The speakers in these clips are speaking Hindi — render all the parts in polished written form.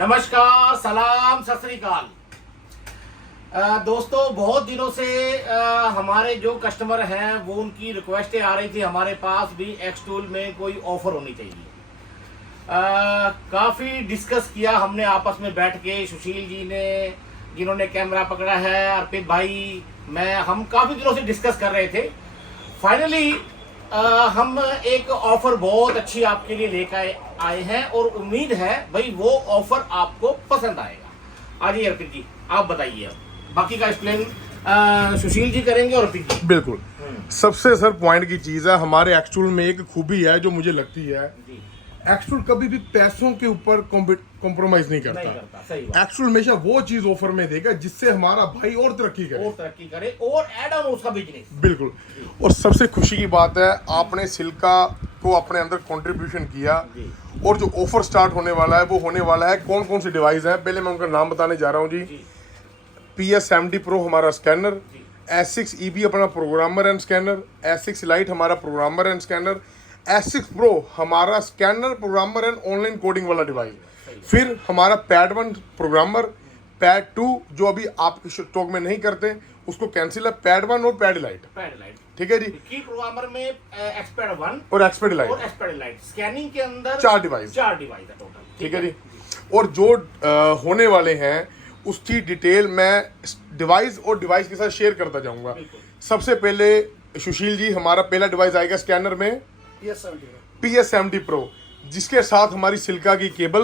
नमस्कार, सलाम, सत श्री अकाल। दोस्तों, बहुत दिनों से हमारे जो कस्टमर हैं वो उनकी रिक्वेस्टें आ रही थी हमारे पास भी एक्सटूल में कोई ऑफर होनी चाहिए। काफ़ी डिस्कस किया हमने आपस में बैठ के, सुशील जी ने जिन्होंने कैमरा पकड़ा है, अर्पित भाई, हम काफ़ी दिनों से डिस्कस कर रहे थे। फाइनली हम एक ऑफर बहुत अच्छी आपके लिए लेकर आए हैं और उम्मीद है भाई वो ऑफर आपको पसंद आएगा। आइए अर्पित जी, आप बताइए। अब बाकी का एक्सप्लेन सुशील जी करेंगे और अर्पित जी। बिल्कुल। सबसे सर पॉइंट की चीज़ है, हमारे एक्चुअल में एक खूबी है जो मुझे लगती है, एक्चुअल कभी भी पैसों के ऊपर कॉम्प्रोमाइज नहीं करता। एक्चुअल हमेशा वो चीज ऑफर में देगा जिससे हमारा भाई और तरक्की करे और ऐड ऑन उसका बिजनेस। बिल्कुल। और सबसे खुशी की बात है, आपने सिल्का को अपने अंदर कंट्रीब्यूशन किया और जो ऑफर स्टार्ट होने वाला है वो होने वाला है। कौन कौन सी डिवाइस है, पहले मैं उनका नाम बताने जा रहा हूँ जी। PS70 Pro हमारा स्कैनर, S6 EB अपना programmer and scanner, S6 Lite हमारा programmer and scanner, S6 Pro हमारा scanner, programmer and online coding वाला डिवाइस। फिर हमारा पैड 1 प्रोग्रामर, पैड 2 जो अभी आप स्टॉक में नहीं करते उसको कैंसिल है, पैड 1 और पैड लाइट। ठीक है जी। की प्रोग्रामर में एक्सपैड 1 और एक्सपैड लाइट स्कैनिंग के अंदर 4 डिवाइस है टोटल। ठीक है जी। और जो होने वाले हैं उसकी डिटेल मैं डिवाइस और डिवाइस के साथ शेयर करता जाऊंगा। सबसे पहले सुशील जी, हमारा पहला डिवाइस आएगा स्कैनर में PS70 Pro, जिसके साथ हमारी सिल्का की केबल,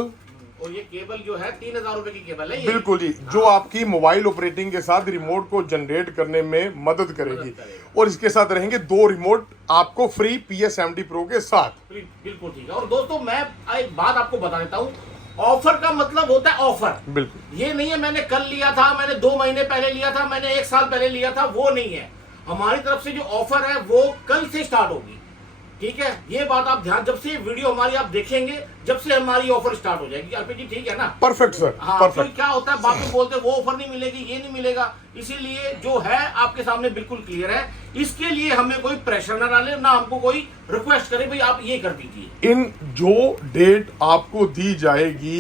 और ये केबल जो है 3000 रुपए की केबल है। बिल्कुल जी, जो आपकी मोबाइल ऑपरेटिंग के साथ रिमोट को जनरेट करने में मदद करेगी। और इसके साथ रहेंगे 2 रिमोट आपको फ्री PS70 Pro के साथ। बिल्कुल ठीक है। और दोस्तों, मैं एक बात आपको बता देता हूँ, ऑफर का मतलब होता है ऑफर। बिल्कुल, ये नहीं है मैंने कल लिया था, मैंने 2 महीने पहले लिया था, मैंने 1 साल पहले लिया था, वो नहीं है। हमारी तरफ से जो ऑफर है वो कल से स्टार्ट होगी। ठीक है, ये बात आप ध्यान, जब से वीडियो हमारी आप देखेंगे, जब से हमारी ऑफर स्टार्ट हो जाएगी। अर्पित जी ठीक है ना? Perfect sir. हाँ, परफेक्ट। तो क्या होता है, बात में बोलते हैं वो ऑफर नहीं मिलेगी, ये नहीं मिलेगा, इसीलिए जो है आपके सामने बिल्कुल क्लियर है। इसके लिए हमें कोई प्रेशर ना डाले, ना हमको कोई रिक्वेस्ट करे भाई आप ये कर दीजिए। इन जो डेट आपको दी जाएगी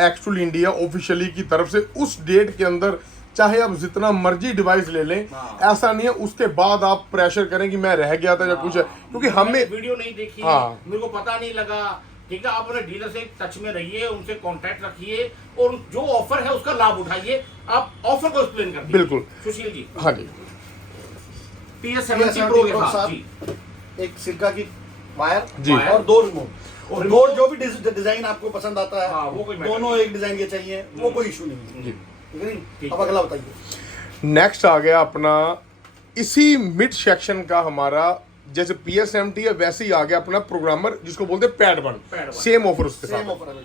एक्चुअल इंडिया ऑफिशियली की तरफ से, उस डेट के अंदर चाहे आप जितना मर्जी डिवाइस ले लें, ऐसा नहीं है उसके बाद आप प्रेशर करें कि मैं रह गया था या कुछ है, क्योंकि हमें वीडियो नहीं देखी, मेरे को पता नहीं लगा। ठीक है, आप अपने डीलर से टच में रहिए, उनसे कांटेक्ट रखिए और जो ऑफर है उसका लाभ उठाइए। आप ऑफर को एक्सप्लेन कर दीजिए। बिल्कुल सुशील जी। हाँ जी। PS70 Pro के साथ जी एक सिल्का की वायर जी और 2 रिमोट। और रिमोट जो भी डिजाइन आपको पसंद आता है, वो कोई दोनों एक डिजाइन के चाहिए, वो कोई इशू नहीं है। जी। ठीक है जी। अब अगला बताइए। नेक्स्ट आ गया अपना इसी मिड सेक्शन का हमारा, जैसे PS70 है वैसे ही आ गया अपना प्रोग्रामर, जिसको बोलते हैं पैड 1। सेम ऑफर उसके सेम साथ, ऑफर है।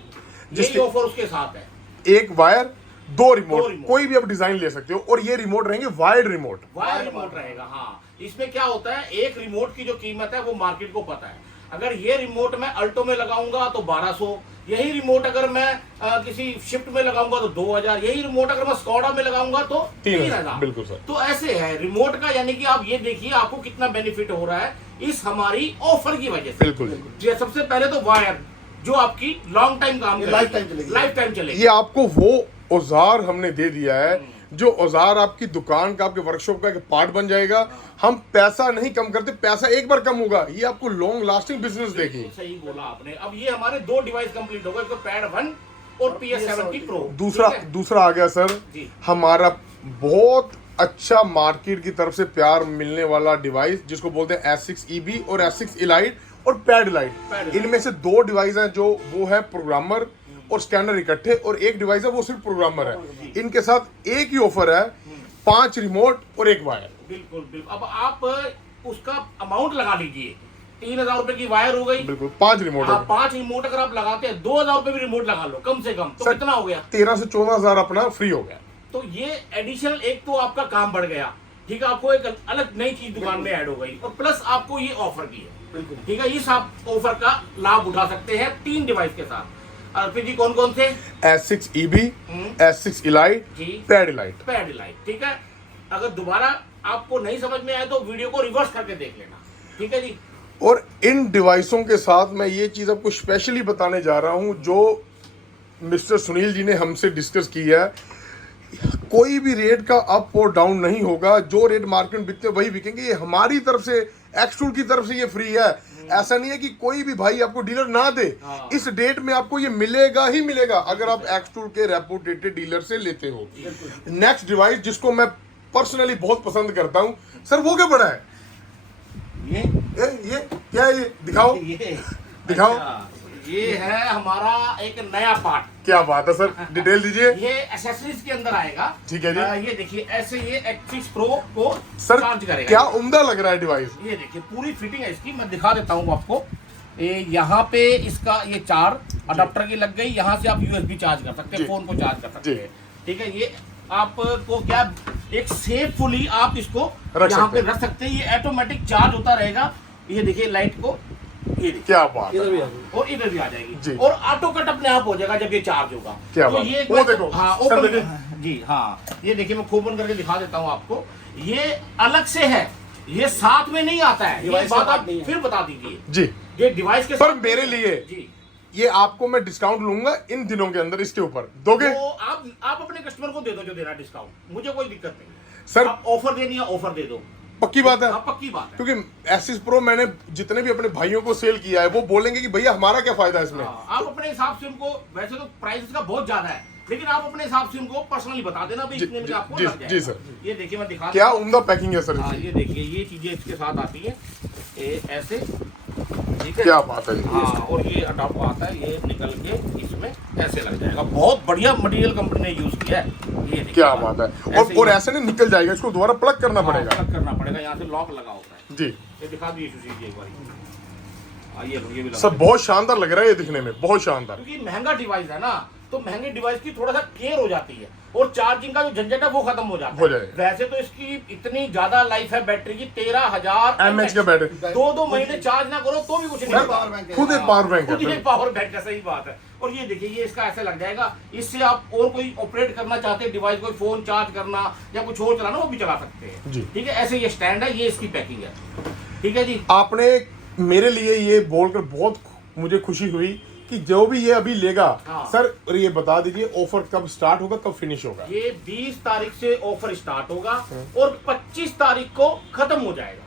जिसके ऑफर उसके साथ है। एक वायर, 2 रिमोट, कोई भी आप डिजाइन ले सकते हो। और ये रिमोट रहेंगे वायर्ड रिमोट। वायर रिमोट रहेगा। हाँ, इसमें क्या होता है, एक रिमोट की जो कीमत है वो मार्केट को पता है। अगर ये रिमोट मैं अल्टो में लगाऊंगा तो 1200, यही रिमोट अगर मैं किसी शिफ्ट में लगाऊंगा तो 2000, यही रिमोट अगर मैं स्कॉडा में लगाऊंगा तो 3000। बिल्कुल सर। तो ऐसे है रिमोट का, यानी कि आप ये देखिए आपको कितना बेनिफिट हो रहा है इस हमारी ऑफर की वजह से। बिल्कुल। सबसे पहले तो वायर जो आपकी लॉन्ग टाइम काम करेगी, लाइफ टाइम चलेगी। ये आपको वो औजार हमने दे दिया है जो औजार आपकी दुकान का, आपके वर्कशॉप का एक पार्ट बन जाएगा। हम पैसा नहीं कम करते, पैसा एक बार कम होगा, ये आपको लॉन्ग लास्टिंग बिजनेस देगी। सही बोला आपने। अब ये हमारे 2 डिवाइस कंप्लीट हो गए, तो पैड 1 और PS70 Pro। दूसरा आ गया सर हमारा बहुत अच्छा मार्केट की तरफ से प्यार मिलने वाला डिवाइस, जिसको बोलते हैं S6 EB और S6 Elite और पैड लाइट। इनमें से 2 डिवाइस हैं जो वो है प्रोग्रामर और स्कैनर इकट्ठे, और एक डिवाइस है वो सिर्फ प्रोग्रामर है। इनके साथ एक ही ऑफर है, 5 रिमोट और 1 वायर। बिल्कुल। अब आप उसका अमाउंट लगा लीजिए, 3000 रुपए की वायर हो गई। बिल्कुल, 5 रिमोट। 5 रिमोट अगर आप लगाते हैं, 2000 रुपए भी रिमोट लगा लो कम से कम, तो कितना हो गया? 13 से 14,000 अपना फ्री हो गया। तो ये एडिशनल एक तो आपका काम बढ़ गया। ठीक है, आपको एक अलग नई चीज दुकान में ऐड हो गई, और प्लस आपको ये ऑफर की है। ठीक है, इस आप ऑफर का लाभ उठा सकते हैं 3 डिवाइस के साथ। अर्पित जी कौन कौन से? S6 EB, S6 Elite, pad light. ठीक है, अगर दोबारा आपको नहीं समझ में आए तो वीडियो को रिवर्स करके देख लेना। ठीक है जी। और इन डिवाइसों के साथ मैं ये चीज आपको स्पेशली बताने जा रहा हूं, जो मिस्टर सुनील जी ने हमसे डिस्कस किया है, कोई भी रेट का अप और डाउन नहीं होगा। जो रेट मार्केट में बिकते वही बिकेंगे। ये हमारी तरफ से, एक्सटूल की तरफ से ये फ्री है। ऐसा नहीं है कि कोई भी भाई आपको डीलर ना दे। इस डेट में आपको ये मिलेगा ही मिलेगा अगर आप एक्सटूल के रेपुटेटेड डीलर से लेते हो। नेक्स्ट डिवाइस जिसको मैं पर्सनली बहुत पसंद करता हूं सर, वो क्या बड़ा है? ये क्या है? ये दिखाओ, दिखाओ। अच्छा, ये है हमारा एक नया पार्ट। क्या बात है सर, डिटेल दीजिए। ये एसेसरीज के अंदर आएगा। ठीक है जी। ये देखिए ऐसे ये X6 Pro को सर चार्ज करेगा। क्या उम्दा लग रहा है डिवाइस। ये देखिए पूरी फिटिंग है इसकी, मैं दिखा देता हूँ आपको। ये यहाँ पे इसका ये चार अडाप्टर की लग गई। यहाँ से आप USB चार्ज कर सकते हैं, फोन को चार्ज कर सकते हैं। ठीक है, ये आपको क्या एक सेफुली आप इसको यहाँ पे रख सकते हैं। ये ऑटोमेटिक चार्ज होता रहेगा। ये देखिए लाइट को, ये देखिए क्या बात है। और इधर भी आ जाएगी जी। और ऑटो कट अपने आप हो जाएगा जब ये चार्ज होगा। क्या तो बात। ये वो देखो, हाँ सर ओपन देखिए। जी हाँ, ये देखिए मैं ओपन करके दिखा देता हूँ आपको। ये अलग से है, ये साथ में नहीं आता है। ये बात आप फिर बता दीजिए जी। ये डिवाइस के पर मेरे लिए जी ये आपको मैं डिस्काउंट लूंगा इन दिनों के अंदर, इसके ऊपर दोगे? तो आप अपने कस्टमर को दे दो जो देना डिस्काउंट, मुझे कोई दिक्कत नहीं। सर आप ऑफर देनी है ऑफर दे दो, पक्की बात है। हाँ पक्की बात है। क्योंकि एसिस प्रो मैंने जितने भी अपने भाइयों को सेल किया है वो बोलेंगे कि भैया हमारा क्या फायदा है इसमें। हाँ, आप अपने हिसाब से उनको, वैसे तो प्राइस का बहुत ज्यादा है लेकिन आप अपने हिसाब से उनको पर्सनली बता देना भाई इतने में आपको लग जाएगा। जी सर। ये देखिए मैं दिखा क्या उम्दा पैकिंग है सर। हाँ, ये देखिए ये चीजें इसके साथ आती है, ये ऐसे, ठीक है। क्या बात है। हाँ, और ये अडाप्टर आता है, ये निकल के इसमें ऐसे लग जाएगा। बहुत बढ़िया मटेरियल कंपनी ने यूज किया है। ये देखिए क्या बात है। और ऐसे नहीं निकल जाएगा, इसको दोबारा प्लग करना पड़ेगा। प्लग करना पड़ेगा, यहाँ से लॉक लगा होता है जी। ये दिखा दीजिए सुशील जी एक बार। ये भी लगा। सर बहुत शानदार लग रहा है ये दिखने में, बहुत शानदार। क्योंकि महंगा डिवाइस है ना, तो महंगे डिवाइस की थोड़ा सा केयर हो जाती है और चार्जिंग का जो झंझट है वो खत्म हो जाता है। वैसे तो इसकी इतनी ज्यादा लाइफ है बैटरी की, 13,000 mAh का बैटरी। 2 महीने चार्ज ना करो तो भी कुछ नहीं होगा। खुद एक पावर बैंक खुद है। एक पावर बैंक है, सही बात है। और ये देखिए ये इसका ऐसे लग जाएगा, इससे आप और कोई ऑपरेट करना चाहते हैं डिवाइस, कोई फोन चार्ज करना या कुछ और चलाना वो भी चला सकते हैं जी। ठीक है, ऐसे ये स्टैंड है, ये इसकी पैकिंग है। ठीक है जी। आपने मेरे लिए ये बोलकर बहुत मुझे खुशी हुई कि जो भी ये अभी लेगा। हाँ। सर ये बता दीजिए ऑफर कब स्टार्ट होगा, कब फिनिश होगा? ये 20 तारीख से ऑफर स्टार्ट होगा और 25 तारीख को खत्म हो जाएगा।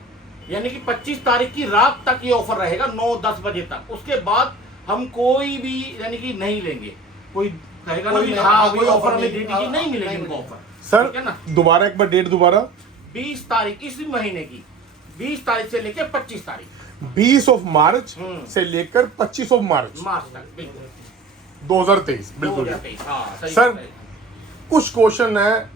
यानी कि 25 तारीख की रात तक ये ऑफर रहेगा 9-10 बजे तक। उसके बाद हम कोई भी यानी कि नहीं लेंगे। कोई कहेगा ना कि हाँ कोई ऑफर हमें दे दीजिए, नहीं मिलेगी इनको ऑफर। सर ठीक है ना। दोबारा एक बार डेट दोबारा। 20 तारीख इसी महीने की 20 तारीख से लेकर 25 तारीख 20 ऑफ मार्च से लेकर 25 ऑफ मार्च तक, बिल्कुल 2023। बिल्कुल 2023। हाँ, सही सर बात है। कुछ क्वेश्चन है,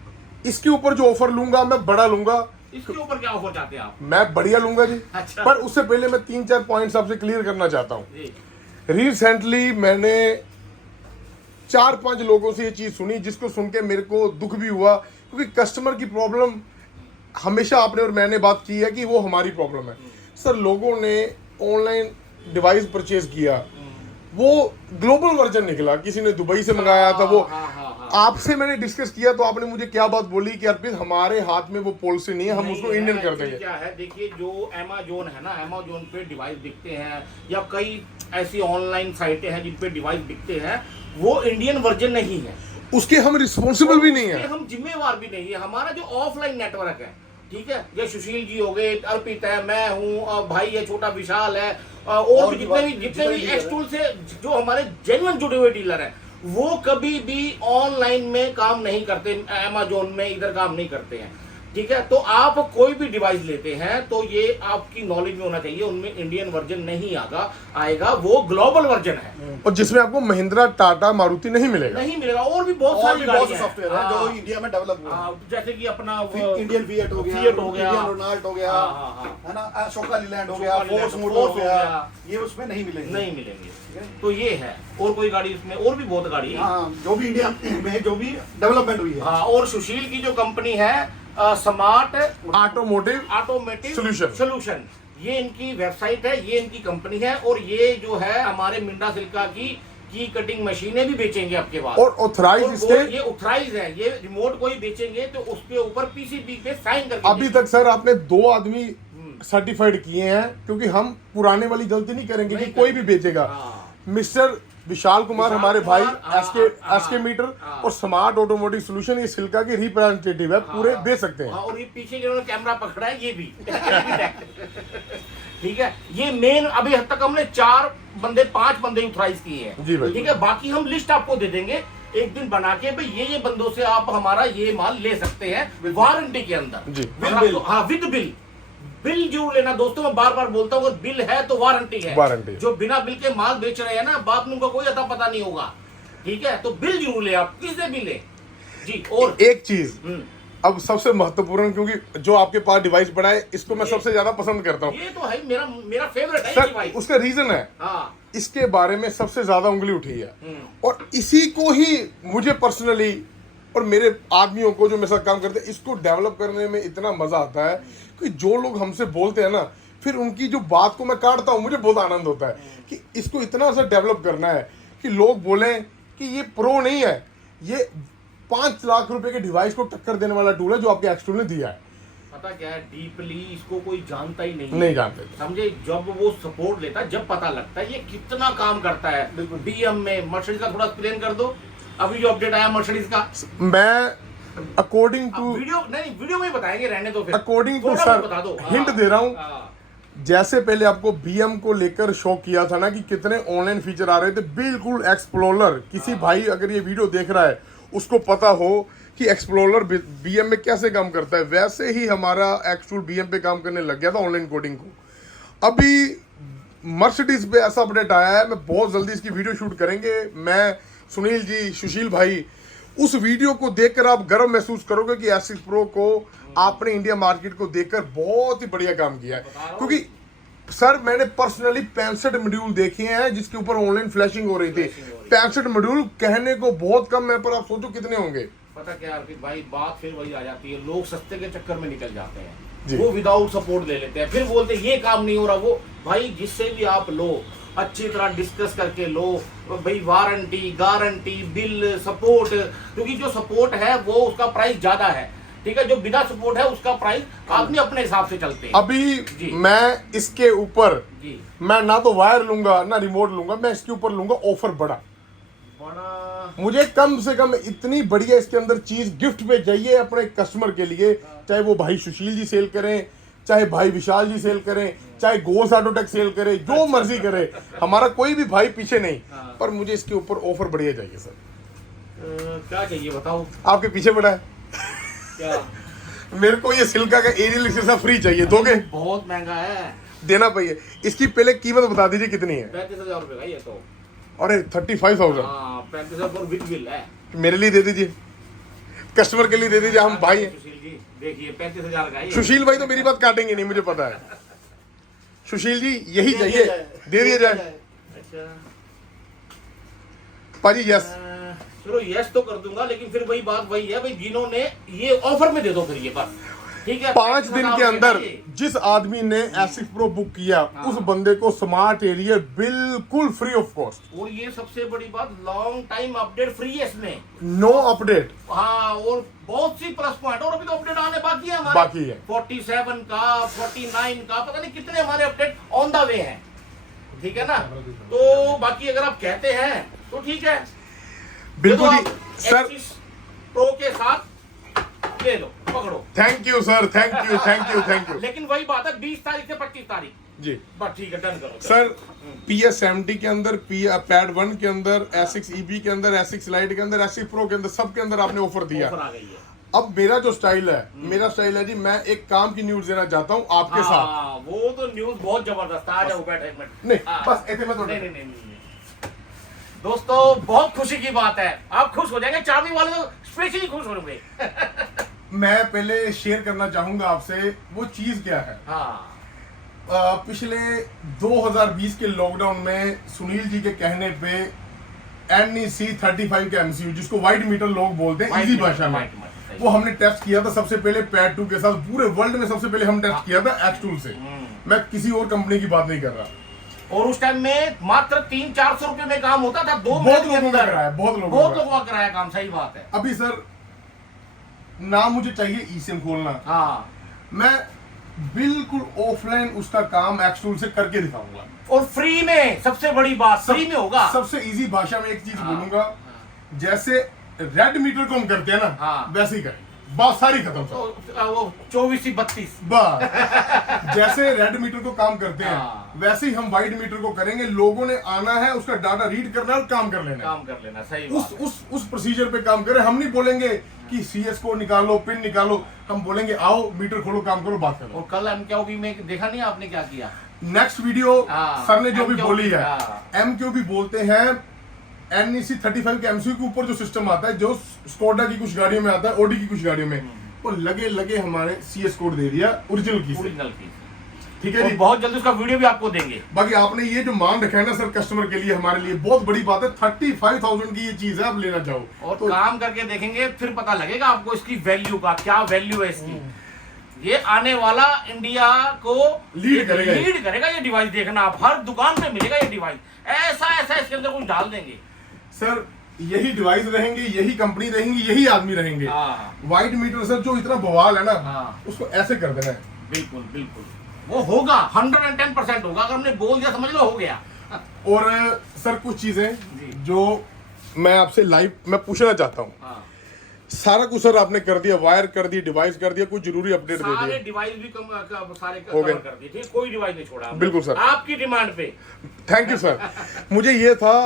इसके ऊपर जो ऑफर लूंगा मैं बड़ा लूंगा। इसके ऊपर क्या ऑफर चाहते हैं आप? मैं बढ़िया लूंगा जी। अच्छा। पर उससे पहले मैं 3-4 पॉइंट्स आपसे क्लियर करना चाहता हूँ। जी। रिसेंटली मैंने 4-5 लोगों से ये चीज सुनी जिसको सुन के मेरे को दुख भी हुआ, क्योंकि कस्टमर की प्रॉब्लम हमेशा आपने और मैंने बात की है कि वो हमारी प्रॉब्लम है। सर लोगों ने ऑनलाइन डिवाइस परचेज किया, वो ग्लोबल वर्जन निकला, किसी ने दुबई से मंगाया था। वो आपसे मैंने डिस्कस किया तो आपने मुझे क्या बात बोली कि अर्पित हमारे हाथ में वो पॉलिसी नहीं है, हम उसको इंडियन कर देंगे। क्या है देखिए, जो अमेजोन है ना, अमेजोन पे डिवाइस बिकते हैं या कई ऐसी ऑनलाइन साइटें हैं जिन पे डिवाइस बिकते हैं, वो इंडियन वर्जन नहीं है, उसके हम रिस्पॉन्सिबल भी नहीं है, हम जिम्मेवार भी नहीं है। हमारा जो ऑफलाइन नेटवर्क है, ठीक है, ये सुशील जी हो गए, अर्पित है, मैं हूँ, भाई है छोटा विशाल है, और भी जितने भी एक्सटूल से जो हमारे जेन्युइन जुड़े हुए डीलर हैं, वो कभी भी ऑनलाइन में काम नहीं करते, अमेजोन में इधर काम नहीं करते हैं। ठीक है, तो आप कोई भी डिवाइस लेते हैं तो ये आपकी नॉलेज में होना चाहिए, उनमें इंडियन वर्जन नहीं आएगा, वो ग्लोबल वर्जन है और जिसमें आपको महिंद्रा, टाटा, मारुति नहीं मिलेगा। और भी बहुत सारी सॉफ्टवेयर है जो इंडिया में डेवलप हुआ है, जैसे कि अपना इंडियन फिएट हो गया, इंडियन रोनाल्ट हो गया, है ना, अशोका लीलैंड हो गया, फोर्स मोटर हो गया, ये उसमें नहीं मिलेंगे। तो ये है, और कोई गाड़ी इसमें और भी बहुत गाड़ी है जो भी इंडिया में जो भी डेवलपमेंट हुई है। और सुशील की जो कंपनी है स्मार्ट ऑटोमोटिव सोल्यूशन, ये इनकी वेबसाइट है, ये इनकी कंपनी है, और ये जो है हमारे मिंडा सिल्का की कटिंग मशीनें भी बेचेंगे आपके पास, और ऑथराइज ये ऑथराइज है, ये रिमोट कोई बेचेंगे तो उसके ऊपर पीसीबी पे साइन करके। अभी तक सर आपने 2 आदमी सर्टिफाइड किए हैं, क्योंकि हम पुराने वाली गलती नहीं करेंगे कि कोई भी बेचेगा। मिस्टर विशाल कुमार हमारे भाई एसके मीटर हाँ। और स्मार्ट ऑटोमोटिव सॉल्यूशन, ये सिल्का के रिप्रेजेंटेटिव है, पूरे बेच सकते हैं। और ये पीछे जिन्होंने कैमरा पकड़ा है ये भी ठीक है। ये मेन अभी हद तक हमने 5 बंदे यूटिलाइज किए हैं जी भाई। ठीक है। बाकी हम लिस्ट आपको दे देंगे एक दिन बना के, भाई ये बंदों से आप हमारा ये माल ले सकते हैं वारंटी के अंदर जी। हाँ विद बिल। बिल जरूर लेना दोस्तों, मैं बार बार बोलता हूँ, अगर बिल है तो वारंटी है। वारंटी। जो बिना बिल के माल बेच रहे हैं ना, बाप उनका कोई अता पता नहीं होगा ठीक है। तो बिल जरूर ले, आप किससे भी ले जी। और एक चीज अब सबसे महत्वपूर्ण, क्योंकि जो आपके पास डिवाइस बड़ा है इसको मैं सबसे ज्यादा पसंद करता हूँ, ये तो है मेरा फेवरेट है सर। भाई। उसका रीजन है हाँ इसके बारे में सबसे ज्यादा उंगली उठी है, और इसी को ही मुझे पर्सनली और मेरे आदमियों को जो मेरे साथ काम करते हैं, इसको डेवलप करने में इतना मजा आता है कि जो लोग हमसे बोलते हैं ना, फिर उनकी जो बात को मैं काटता हूँ, मुझे बहुत आनंद होता है कि इसको इतना सा डेवलप करना है कि लोग बोलें कि ये प्रो नहीं है, ये 5 लाख रुपए के डिवाइस को टक्कर देने वाला टूल है जो आपके एक्स टूल ने दिया है। पता क्या है, डीपली इसको कोई जानता ही नहीं जानते समझे। जब वो सपोर्ट लेता है, जब पता लगता है ये कितना काम करता है। बीएम में मर्सिडीज का थोड़ा एक्सप्लेन कर दो, अभी जो अपडेट आया मर्सिडीज का। मैं अकॉर्डिंग टू वीडियो में बताएंगे, रहने दो फिर। अकॉर्डिंग टू थोड़ा सर बता दो, हिंट दे रहा हूँ। जैसे पहले आपको बीएम को लेकर शो किया था ना कि कितने ऑनलाइन फीचर आ रहे थे, बिल्कुल एक्सप्लोरर, किसी भाई अगर ये वीडियो देख रहा है उसको पता हो कि एक्सप्लोरर बीएम में कैसे काम करता है, वैसे ही हमारा एक्चुअल बीएम पे काम करने लग गया था ऑनलाइन कोडिंग को। अभी मर्सिडीज पे ऐसा अपडेट आया है, मैं बहुत जल्दी इसकी वीडियो शूट करेंगे। मैं, सुनील जी, सुशील भाई, उस वीडियो को देखकर आप गर्व महसूस करोगे कि S6 Pro को आपने इंडिया मार्केट को देखकर बहुत ही बढ़िया काम किया है। क्योंकि सर मैंने पर्सनली 65 मॉड्यूल देखे हैं जिसके ऊपर ऑनलाइन फ्लैशिंग हो रही थी। 65 मॉड्यूल कहने को बहुत कम है, पर आप सोचो कितने होंगे। पता क्या अर्पित भाई, बात फिर वही आ जाती है, लोग सस्ते के चक्कर में निकल जाते हैं, जी। वो विदाउट सपोर्ट ले लेते हैं, फिर बोलते हैं ये काम नहीं हो रहा। वो भाई जिससे भी आप लो, अच्छी तरह डिस्कस करके लो भाई, वारंटी, गारंटी, बिल, सपोर्ट। क्योंकि जो सपोर्ट है वो उसका प्राइस ज्यादा है ठीक है, जो बिना सपोर्ट है उसका प्राइस आपने अपने हिसाब से चलते हैं। अभी मैं इसके ऊपर मैं ना तो वायर लूंगा ना रिमोट लूंगा, मैं इसके ऊपर लूंगा ऑफर बड़ा। मुझे कम से कम इतनी बढ़िया इसके अंदर चीज गिफ्ट पे चाहिए अपने कस्टमर के लिए, चाहे वो भाई सुशील जी सेल करें, चाहे भाई विशाल जी सेल करें, चाहे गोस ऑटोटेक सेल करे, जो मर्जी करे, हमारा कोई भी भाई पीछे नहीं, पर मुझे इसके ऊपर ऑफर बढ़िया चाहिए सर। क्या चाहिए बताओ। आपके पीछे पड़ा है क्या? मेरे को ये सिल्का का एरियल एक्सेसरी फ्री चाहिए, दोगे? बहुत महंगा है, देना पाइए। इसकी पहले कीमत बता दीजिए कितनी है। 35,000 रुपए का ये तो। अरे 35,000। 35,000 विद बिल है। मेरे लिए दे दीजिए, कस्टमर के लिए दे दीजिए, हम भाई हैं। सुशील जी देखिए 35,000 का है। सुशील भाई तो मेरी बात काटेंगे नहीं, मुझे पता है। सुशील जी यही चाहिए, दे दिया जाए। अच्छा पाजी यस। चलो यस तो कर दूंगा, लेकिन फिर वही बात वही है भाई, जिन्होंने ये ऑफर में दे दो फिर ये बस, ठीक है। 5 दिन के अंदर जिस आदमी ने S6 Pro बुक किया, उस बंदे को स्मार्ट एरियर बिल्कुल फ्री ऑफ कॉस्ट। और ये सबसे बड़ी बात, लॉन्ग टाइम अपडेट फ्री है इसमें, नो अपडेट। हाँ, और बहुत सी प्लस पॉइंट, और अभी तो अपडेट आने बाकी है हमारे, बाकी है 47 का, 49 का, पता नहीं कितने हमारे अपडेट ऑन द वे हैं, ठीक है ना। तो बाकी अगर आप कहते हैं तो ठीक है, बिल्कुल सर। प्रो के साथ ले लो, पकड़ो। Thank you sir, thank you thank you thank you. लेकिन वही बात है, 20 तारीख से 25 तारीख जी, बस ठीक है, डन करो सर। PS70 के अंदर, पैड 1 के अंदर, S6 EB के अंदर, S6 Lite के अंदर, S6 Pro के अंदर, सब के अंदर आपने ऑफर दिया। ऑफर आ गई है। अब मेरा जो स्टाइल है, मेरा स्टाइल है जी, मैं एक काम की न्यूज देना चाहता हूँ आपके साथ। वो तो न्यूज बहुत जबरदस्त आ जाओ, बैठ एक मिनट। नहीं बस ऐसे में तो नहीं। दोस्तों बहुत खुशी की बात है, आप खुश हो जाएंगे, चाबी वाले तो स्पेशली खुश होंगे। मैं पहले शेयर करना चाहूंगा आपसे वो चीज क्या है। पिछले 2020 के लॉकडाउन में सुनील जी के कहने पे NEC 35 के MCU, जिसको वाइट मीटर लोग बोलते हैं इजी भाषा में, वो हमने टेस्ट किया था सबसे पहले पैड 2 के साथ। पूरे वर्ल्ड में सबसे पहले हम टेस्ट किया था एक्स2 से। मैं किसी और कंपनी की बात नहीं कर रहा। और उस टाइम में मात्र 300-400 रुपए में काम होता था, बहुत लोगों का कराया, बहुत लोगों का कराया काम, सही बात है। अभी सर ना मुझे चाहिए eSIM खोलना, मैं बिल्कुल ऑफलाइन उसका काम एक्सटूल से करके दिखाऊंगा, और फ्री में, सबसे बड़ी बात फ्री में होगा। सबसे इजी भाषा में एक चीज बोलूंगा, जैसे रेड मीटर को हम करते हैं ना, वैसे ही करें, बात सारी खत्म। वो 24/32 बस जैसे रेड मीटर को काम करते हैं वैसे ही हम व्हाइट मीटर को करेंगे। लोगों ने आना है, उसका डाटा रीड करना है और काम कर लेना, सही उस प्रोसीजर पे काम करें। हम नहीं बोलेंगे कि सीएस कोड निकालो, पिन निकालो, हम बोलेंगे आओ मीटर खोलो, काम करो, बात करो। और कल एमक्यूबी में देखा नहीं आपने क्या किया? नेक्स्ट वीडियो सर ने जो भी बोली है, एमक्यूबी बोलते हैं NEC 35 के एमसीयू के ऊपर जो सिस्टम आता है, जो स्कोडा की कुछ गाड़ियों में आता है, ओडी की कुछ गाड़ियों में, वो लगे हमारे सीएस कोड दे दिया ओरिजिनल की। ठीक है जी, बहुत जल्दी उसका वीडियो भी आपको देंगे। बाकी आपने ये जो मान रखा है ना सर कस्टमर के लिए, हमारे लिए बहुत बड़ी बात है। 35,000 की ये चीज है, आप लेना चाहो और तो काम करके देखेंगे, फिर पता लगेगा आपको इसकी वैल्यू का, क्या वैल्यू है इसकी। ये आने वाला इंडिया को लीड करेगा ये डिवाइस। देखना आप, हर दुकान पे मिलेगा ये डिवाइस, ऐसा इसके अंदर कुछ डाल देंगे सर। यही डिवाइस रहेंगे, यही कंपनी रहेंगी, यही आदमी रहेंगे। व्हाइट मीटर सर जो इतना बवाल है ना, उसको ऐसे कर देना है। बिल्कुल वो होगा, 110% होगा। अगर हमने बोल दिया, समझ लो हो गया। और सर कुछ चीजें जो मैं आपसे लाइव मैं पूछना चाहता हूँ, सारा कुछ सर आपने कर दिया, वायर कर दी, डिवाइस कर दिया, कुछ जरूरी अपडेट दे दिए, सारे डिवाइस भी सारे कवर कर दिए, ठीक, कोई डिवाइस नहीं छोड़ा। बिल्कुल सर, आपकी डिमांड पे। Thank you sir. मुझे ये था,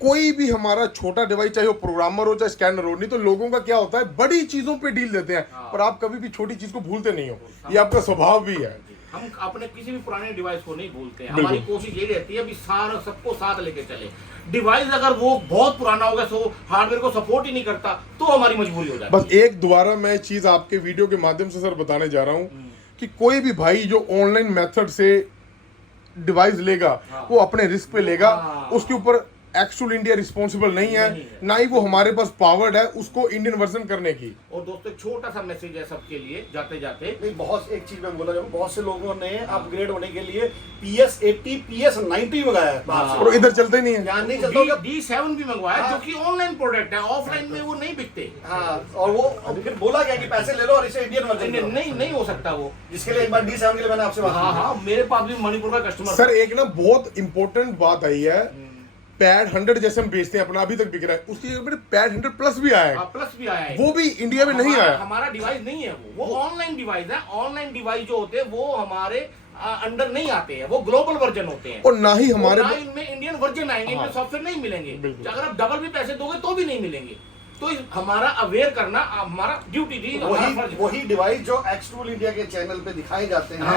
कोई भी हमारा छोटा डिवाइस, चाहे वो प्रोग्रामर हो चाहे स्कैनर हो, नहीं तो लोगों का क्या होता है, बड़ी चीजों पे डील देते हैं, पर आप कभी भी छोटी चीज को भूलते नहीं हो, ये आपका स्वभाव भी है। हम अपने किसी भी पुराने डिवाइस को नहीं भूलते हैं। हमारी कोशिश ये रहती है, सारा सबको साथ लेके चले। डिवाइस अगर वो बहुत पुराना होगा, सो हार्डवेयर को सपोर्ट ही नहीं करता, तो हमारी मजबूरी हो जाती है। बस एक दोबारा मैं चीज आपके वीडियो के माध्यम से सर बताने जा रहा हूँ कि कोई भी भाई जो ऑनलाइन मेथड से डिवाइस लेगा, वो अपने रिस्क पे लेगा, उसके ऊपर एक्चुअल इंडिया रिस्पॉन्सिबल नहीं है, ना ही वो हमारे पास पावर्ड है उसको इंडियन वर्जन करने की। और दोस्तों छोटा सा मैसेज है सबके लिए जाते जाते, नहीं बहुत एक चीज मैं बोला, बहुत से लोगों ने अपग्रेड होने के लिए PS80 PS90 मंगाया है, और इधर चलते नहीं है। नहीं चलता होगा। D7 भी मंगवाया, जो कि ऑनलाइन प्रोडक्ट है, ऑफलाइन में वो नहीं बिकते। और वो फिर बोला गया कि पैसे ले लो और इसे इंडियन वर्जन नहीं हो सकता वो। जिसके लिए एक बार D7 के लिए मैंने आपसे बात मेरे पास भी मणिपुर का कस्टमर। सर एक ना बहुत इंपॉर्टेंट बात आई है, पैड 100 जैसे हम बेचते हैं अपना, अभी तक बिक रहा है, उसकी जगह पैड 100 प्लस भी आया है। प्लस भी आया है, वो भी इंडिया में नहीं आया। हमारा डिवाइस नहीं है, वो ऑनलाइन डिवाइस है। ऑनलाइन डिवाइस जो होते हैं वो हमारे अंडर नहीं आते हैं, वो ग्लोबल वर्जन होते हैं, और ना ही हमारे इनमें इंडियन वर्जन आएंगे, इनमें सॉफ्टवेयर नहीं मिलेंगे। अगर आप डबल भी पैसे दोगे तो भी नहीं मिलेंगे। तो हमारा अवेयर करना हमारा ड्यूटी थी। वही डिवाइस जो एक्सटूल इंडिया के चैनल पे दिखाए जाते हैं,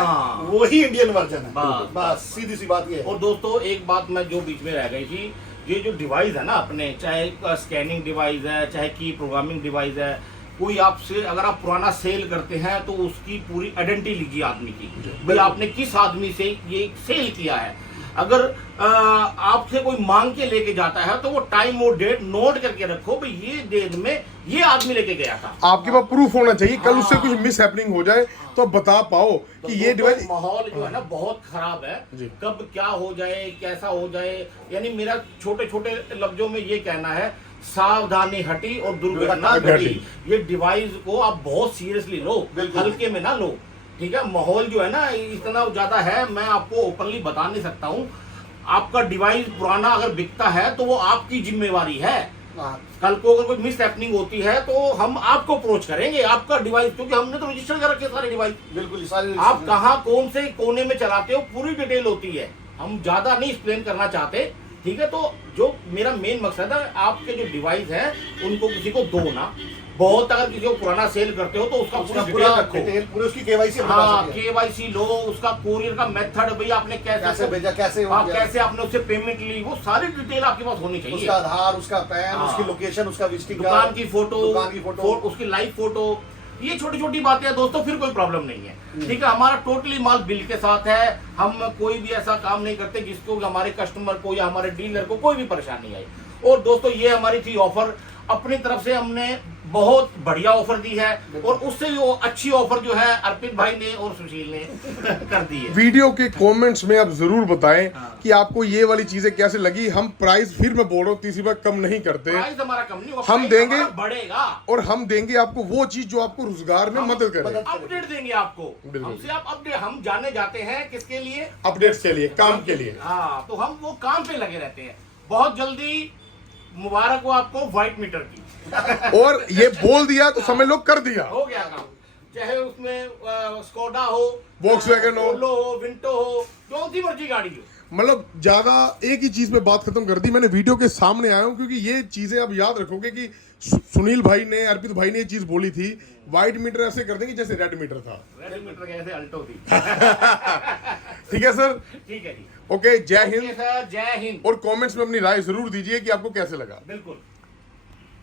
वही इंडियन वर्जन है। बस सीधी सी बात ये है। और दोस्तों एक बात मैं जो बीच में रह गई थी, ये जो डिवाइस है ना अपने, चाहे स्कैनिंग डिवाइस है, चाहे की प्रोग्रामिंग डिवाइस है, कोई आपसे अगर आप पुराना सेल करते हैं तो उसकी पूरी आइडेंटिटी लीजिए आदमी की, भाई आपने किस आदमी से ये सेल किया है। अगर आपसे कोई मांग के लेके जाता है तो वो टाइम और डेट नोट करके रखो, भाई ये डेट में ये आदमी लेके गया था। आपके पास प्रूफ होना चाहिए, कल उससे कुछ मिस हैपनिंग हो जाए तो बता पाओ कि ये डिवाइस। माहौल जो है ना बहुत खराब है, कब क्या हो जाए, कैसा हो जाए। यानी मेरा छोटे छोटे लफ्जों में ये कहना है, सावधानी हटी और दुर्घटना घटी। ये डिवाइस को आप बहुत सीरियसली लो, हल्के में ना लो, ठीक है। माहौल जो है ना इतना ज्यादा है, मैं आपको ओपनली बता नहीं सकता हूँ। आपका डिवाइस पुराना अगर बिकता है तो वो आपकी जिम्मेवारी है। कल को अगर कोई मिस हैपनिंग होती है तो हम आपको अप्रोच करेंगे, आपका डिवाइस, क्योंकि हमने तो रजिस्टर कर रखे सारे डिवाइस। बिल्कुल सारे आप कहाँ कौन से कोने में चलाते हो पूरी डिटेल होती है, हम ज्यादा नहीं एक्सप्लेन करना चाहते, ठीक है। तो जो मेरा मेन मकसद है, आपके जो डिवाइस है उनको किसी को दो ना। बहुत अगर किसी को पुराना सेल करते हो तो उसका पूरा रखो, पूरे उसकी केवाईसी केवाईसी लो, उसका कोरियर का मेथड, भाई आपने कैसे भेजा, कैसे आपने उससे पेमेंट ली, वो सारी डिटेल आपके पास होनी चाहिए। उसका आधार, उसका पैन, उसकी लोकेशन, उसका विजिटिंग कार्ड, दुकान की फोटो, उसकी लाइव फोटो, ये छोटी छोटी बातें हैं दोस्तों, फिर कोई प्रॉब्लम नहीं है, ठीक है। हमारा टोटली माल बिल के साथ है, हम कोई भी ऐसा काम नहीं करते जिसको हमारे कस्टमर को या हमारे डीलर को कोई भी परेशानी आए। और दोस्तों ये हमारी थी ऑफर, अपनी तरफ से हमने बहुत बढ़िया ऑफर दी है, और उससे भी वो अच्छी ऑफर जो है अर्पित भाई ने और सुशील ने कर दी है। वीडियो के कमेंट्स में आप जरूर बताएं कि आपको ये वाली चीजें कैसे लगी। हम प्राइस, फिर मैं बोल रहा हूँ तीसरी बार, कम नहीं करते, प्राइस हमारा कम नहीं होगा, हम प्राइस देंगे हमारा बढ़ेगा, और हम देंगे आपको वो चीज जो आपको रोजगार में मदद करे। अपडेट देंगे आपको, हमसे आप अपडेट, हम जाने जाते हैं किसके लिए, अपडेट्स के लिए, काम के लिए। हाँ, तो हम वो काम पे लगे रहते हैं। बहुत जल्दी मुबारक हो आपको व्हाइट मीटर की। और ये बोल दिया तो समझ लो कर दिया, हो गया काम, चाहे उसमें स्कोडा हो, वोक्सवैगन हो, पोलो हो, विंटो हो, जो सी मर्जी गाड़ी हो। मतलब ज्यादा एक ही चीज पे बात खत्म कर दी। मैंने वीडियो के सामने आया हूँ क्योंकि ये चीजें आप याद रखोगे कि सुनील भाई ने, अर्पित भाई ने ये चीज बोली थी, व्हाइट मीटर ऐसे कर देंगे जैसे रेड मीटर था। रेड मीटर कैसे अल्टो थी। ठीक है सर, ठीक है जी, ओके, जय हिंद सर, जय हिंद। और कमेंट्स में अपनी राय जरूर दीजिए कि आपको कैसे लगा। बिल्कुल।